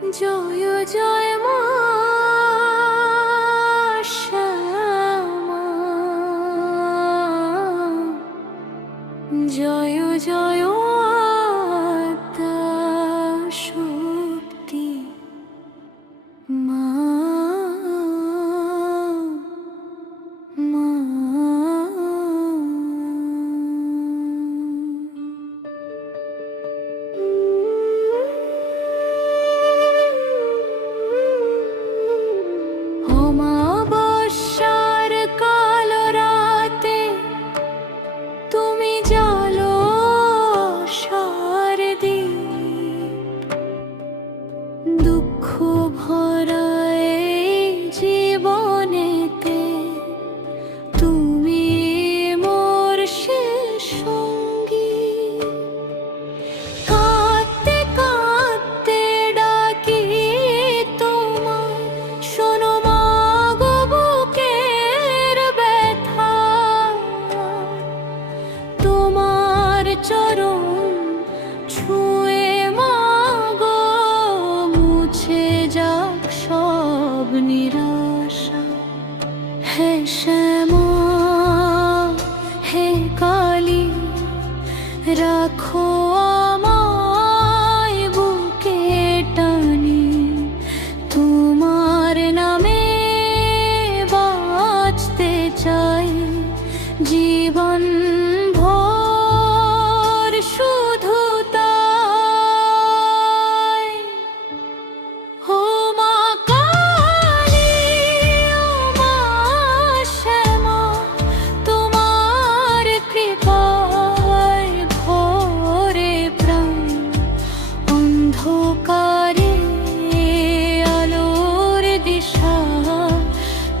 জয় জয় মা শ্যামা, জয় জয় আদ্যা শক্তি মা, মা। অমাবস্যার কালো রাতে তুমি জালো সারাদিন, দুঃখ ভরা এই জীবনেতে তুমি মোর শেষ সঙ্গী। কাঁদতে কাঁদতে ডাকি তোমায়, শোনো মা গো বুকের ব্যথা। তোমার চরণ ছুঁয়ে মা গো মুছে যাক সব নিরাশা। হে শ্যামা, হে কালী, রাখো আমায় বুকে টানি, তোমার নামে বাঁচতে চাই জীবন ভর, শুধু তাই। ও মা কালী, ও মা শ্যামা, তোমার কৃপায় ভরে প্রাণ, অন্ধকারে আলোর দিশা।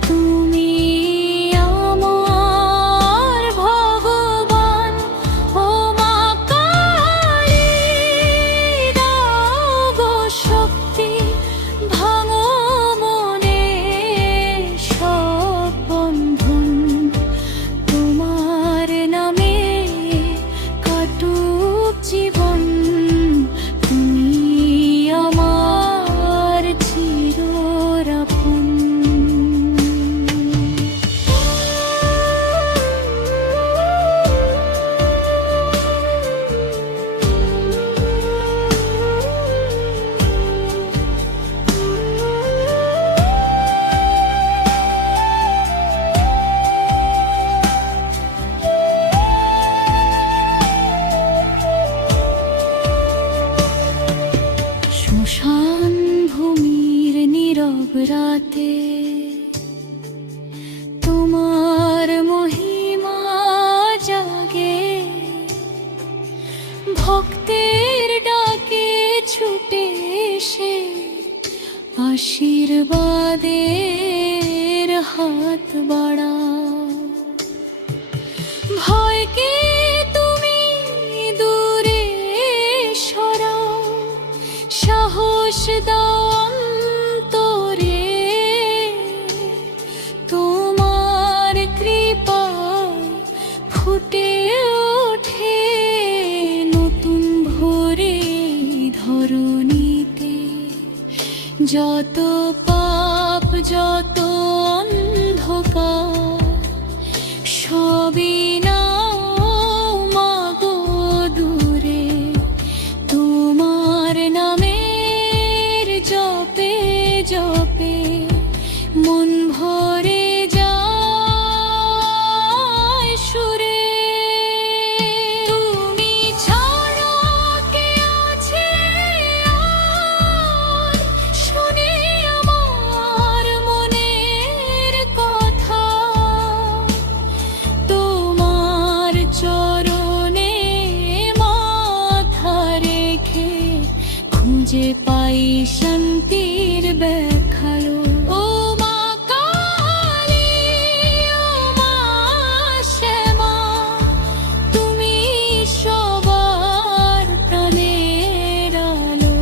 তুমি আমার ভগবান। ও মা কালী, দাও গো শক্তি, ভাঙো মনে সব বন্ধন। তোমার নামে কাটুক জীবন, তুমি আমার চিরআপন। শ্মশান ভূমির নীরব রাতে তোমার মহিমা জাগে, ভক্তের ডাকে ছুটে এসে আশীর্বাদের হাত বাড়াও। ভয়কে তুমি দূরে সরাও, সাহস দাও অন্তরে, তোমার কৃপায় ফুটে ওঠে নতুন ভোরে ধরণীতে। যত পাপ যত অন্ধকার সবই নাও মা গো দূরে, তোমার নামের জপে জপে মন ভরে যায় সুরে। তুমি ছাড়া কে আছে আর, শুনে আমার মনের কথা। তোমার চরণে মাথা রেখে খুঁজে পাই শান্তির ব্যাখ্যায়ও। ও মা কালী, ও মা শ্যামা, তুমি সবার প্রাণের আলো।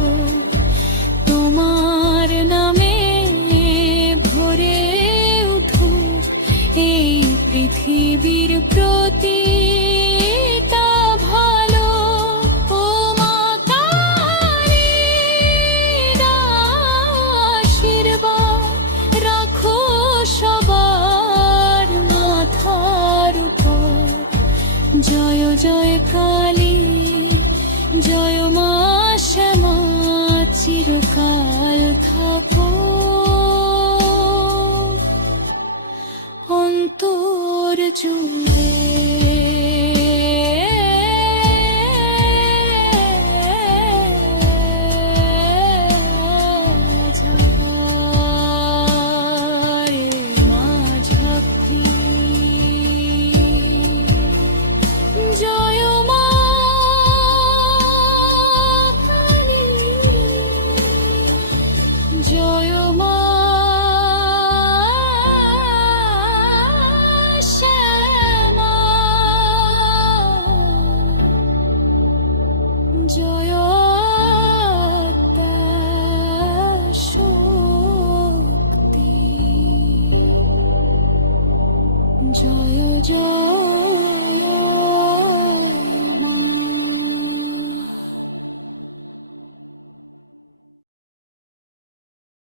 তোমার নামে ভরে উঠুক এই পৃথিবীর প্রতিটা ভালো। ও মা কালী, দাও জয় কালী, জয় মা শ্যামা, চিরকাল থাকো অন্তর জুড়ে। জয় মা শ্যামা, জয় শক্তি, জয় জয়